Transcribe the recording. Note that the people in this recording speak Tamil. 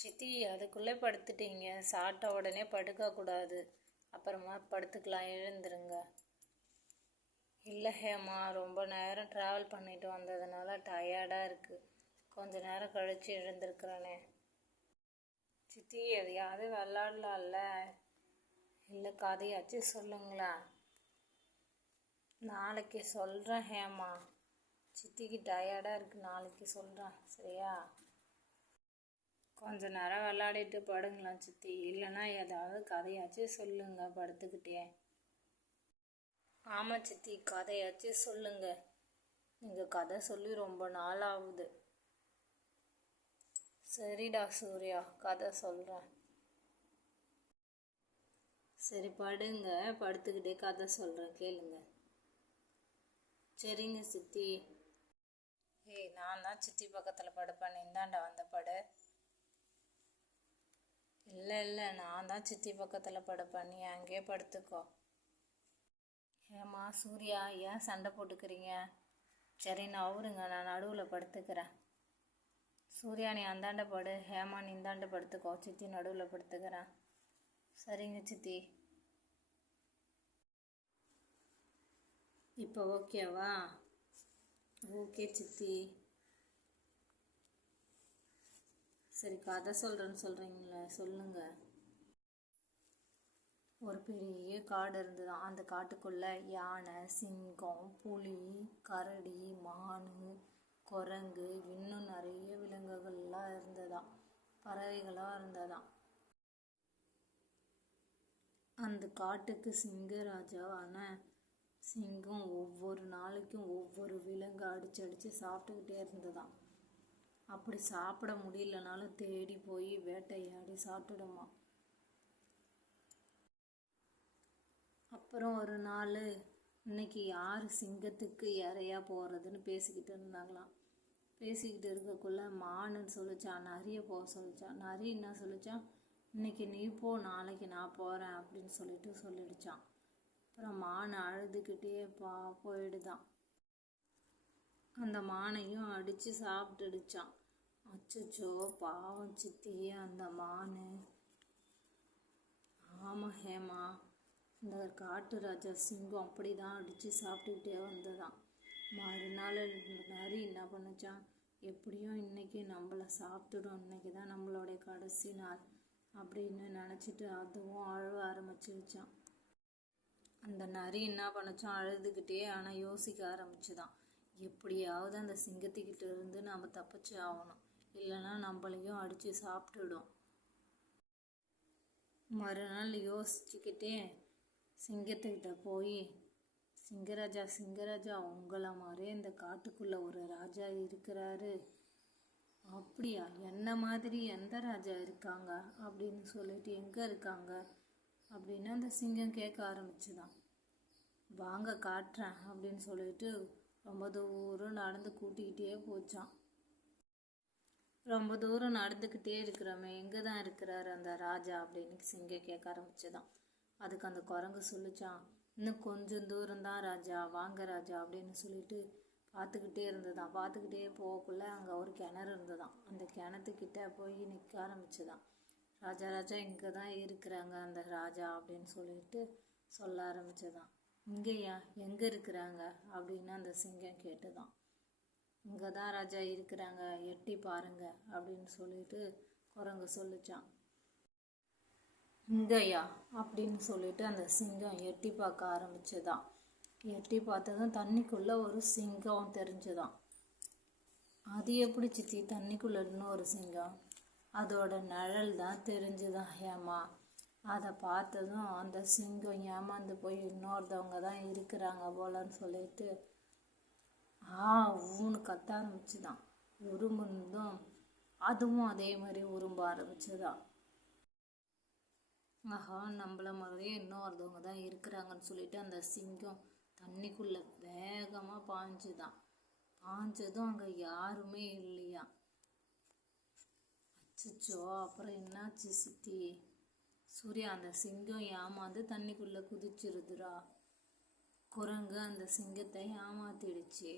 சித்தி அதுக்குள்ளே படுத்துட்டீங்க. சாப்பிட்ட உடனே படுக்கக்கூடாது அப்புறமா படுத்துக்கலாம் எழுந்துருங்க. இல்லை ஹேமா ரொம்ப நேரம் ட்ராவல் பண்ணிட்டு வந்ததுனால டயர்டாக இருக்குது கொஞ்ச நேரம் கழித்து எழுந்திருக்கிறேனே. சித்தி எதையாவது விளாட்லாம்ல இல்லை கதையாச்சும் சொல்லுங்களேன். நாளைக்கு சொல்கிறேன் ஹேமா சித்திக்கு டயர்டாக இருக்குது நாளைக்கு சொல்கிறேன் சரியா? கொஞ்ச நேரம் விளையாடிட்டு படுங்களாம் சித்தி. இல்லைன்னா ஏதாவது கதையாச்சும் சொல்லுங்க படுத்துக்கிட்டே. ஆமாம் சித்தி கதையாச்சும் சொல்லுங்க. நீங்கள் கதை சொல்லி ரொம்ப நாள் ஆகுது. சரிடா சூர்யா கதை சொல்கிறேன் சரி படுங்க. படுத்துக்கிட்டே கதை சொல்கிறேன் கேளுங்க. சரிங்க சித்தி. ஏய் நான் தான் சித்தி பக்கத்தில் படுப்பேன். இந்தாண்டா வந்த படு. இல்லை இல்லை. நான் தான் சித்தி பக்கத்தில் படுப்பேன். நீ அங்கேயே படுத்துக்கோ. ஏம்மா சூர்யா ஏன் சண்டை போட்டுக்கிறீங்க? சரி நான் அவருங்க. நான் நடுவில் படுத்துக்கிறேன். சூர்யா நீ அந்தாண்ட படு. ஹேமா நீ இந்தாண்ட படுத்துக்கோ. சித்தி நடுவில் படுத்துக்கிறேன். சரிங்க சித்தி. இப்போ ஓகேவா? ஓகே சித்தி. சரி கதை சொல்கிறேன்னு சொல்கிறீங்களே சொல்லுங்கள் ஒரு பெரிய காடு இருந்ததுதான் அந்த காட்டுக்குள்ளே யானை சிங்கம் புலி கரடி மான் குரங்கு இன்னும் நிறைய விலங்குகள்லாம் இருந்ததாம். பறவைகளாக இருந்ததாம். அந்த காட்டுக்கு சிங்கராஜாவான சிங்கம் ஒவ்வொரு நாளைக்கும் ஒவ்வொரு விலங்கு அடிச்சு அடித்து சாப்பிட்டுக்கிட்டே இருந்ததாம். அப்படி சாப்பிட முடியலனாலும் தேடி போய் வேட்டையாடி சாப்பிட்டுடுமா. அப்புறம் ஒரு நாள் இன்னைக்கு யார் சிங்கத்துக்கு இறையா போகிறதுன்னு பேசிக்கிட்டு இருந்தாங்களாம். பேசிக்கிட்டு இருக்கக்குள்ள மானுன்னு சொல்லிச்சான் நரிய போக சொல்லிச்சான். நரி என்ன சொல்லிச்சான்? இன்னைக்கு நீ போ நாளைக்கு நான் போகிறேன் அப்படின்னு சொல்லிட்டு சொல்லிடுச்சான். அப்புறம் மான் அழுதுகிட்டே பா போயிடுதான். அந்த மானையும் அடித்து சாப்பிட்டுடுச்சான். அச்சச்சோ பாவம் சித்தி அந்த மான். ஆமாம் ஹேமா. இந்த காட்டு ராஜா சிங்கம் அப்படி தான் அடித்து சாப்பிட்டுக்கிட்டே வந்ததான். மறுநாள் நரி என்ன பண்ணுச்சான் எப்படியும் இன்னைக்கு நம்மளை சாப்பிட்டுடும். இன்னைக்கு தான் நம்மளுடைய கடைசி நாள் அப்படின்னு நினச்சிட்டு அதுவும் அழுவ ஆரம்பிச்சிருச்சான் அந்த நரி என்ன பண்ணுச்சான் அழுதுகிட்டே ஆனால் யோசிக்க ஆரம்பிச்சுதான். எப்படியாவது அந்த சிங்கத்துக்கிட்ட இருந்து நம்ம தப்பிச்சு ஆகணும். இல்லைன்னா நம்மளையும் அடித்து சாப்பிட்டுடும். மறுநாள் யோசிச்சுக்கிட்டே சிங்கத்துக்கிட்ட போய் சிங்கராஜா சிங்கராஜா உங்களை மாதிரியே இந்த காட்டுக்குள்ளே ஒரு ராஜா இருக்கிறாரு. அப்படியா? என்ன மாதிரி எந்த ராஜா இருக்காங்க? அப்படின்னு சொல்லிட்டு எங்கே இருக்காங்க? அப்படின்னு அந்த சிங்கம் கேட்க ஆரம்பிச்சுதான். வாங்க காட்டுறேன் அப்படின்னு சொல்லிட்டு ரொம்ப தூரம் நடந்து கூட்டிக்கிட்டே போச்சான் ரொம்ப தூரம் நடந்துக்கிட்டே இருக்கிறோமே எங்கே தான் இருக்கிறார் அந்த ராஜா அப்படின்னு சிங்கம் கேட்க ஆரம்பிச்சுதான். அதுக்கு அந்த குரங்கு சொல்லிச்சான் இன்னும் கொஞ்சம் தூரம்தான் ராஜா வாங்க ராஜா அப்படின்னு சொல்லிட்டு பார்த்துக்கிட்டே இருந்ததான். பார்த்துக்கிட்டே போகக்குள்ள அங்கே ஒரு கிணறு இருந்ததான். அந்த கிணத்துக்கிட்ட போய் நிற்க ஆரம்பிச்சுதான். ராஜா ராஜா இங்கே தான் இருக்கிறாங்க அந்த ராஜா அப்படின்னு சொல்லிட்டு சொல்ல ஆரம்பிச்சதான். இங்கேயா? எங்கே இருக்கிறாங்க? அப்படின்னு அந்த சிங்கம் கேட்டுதான். இங்கே தான் ராஜா இருக்கிறாங்க எட்டி பாருங்க அப்படின்னு சொல்லிட்டு குரங்கு சொல்லிச்சான். இங்கேயா? அப்படின்னு சொல்லிட்டு அந்த சிங்கம் எட்டி பார்க்க ஆரம்பிச்சதான். எட்டி பார்த்ததும் தண்ணிக்குள்ளே ஒரு சிங்கம் தெரிஞ்சுதான். அது எப்படி சித்தி? தண்ணிக்குள்ளே இன்னொரு சிங்கம். அதோட நிழல் தான் தெரிஞ்சுதான் ஏமா அதை பார்த்ததும் அந்த சிங்கம் ஏமாந்து போய் இன்னொருத்தவங்க தான் இருக்கிறாங்க போலன்னு சொல்லிட்டு ஆ ஊன்னு கத்த ஆரம்பிச்சுதான். உருமுந்தும் அதுவும் அதே மாதிரி உரும்ப ஆரம்பிச்சுதான் ஆஹா நம்மள மாதிரியே இன்னொருத்தவங்க தான் இருக்கிறாங்கன்னு சொல்லிட்டு அந்த சிங்கம் தண்ணிக்குள்ள வேகமாக பாஞ்சுதான் பாஞ்சதும் அங்கே யாருமே இல்லையா? அச்சச்சோ அப்புறம் என்னாச்சு சித்தி? சூர்யா அந்த சிங்கம் ஏமாந்து தண்ணிக்குள்ளே குதிச்சிருதுரா குரங்கு அந்த சிங்கத்தை ஏமாத்திடுச்சு.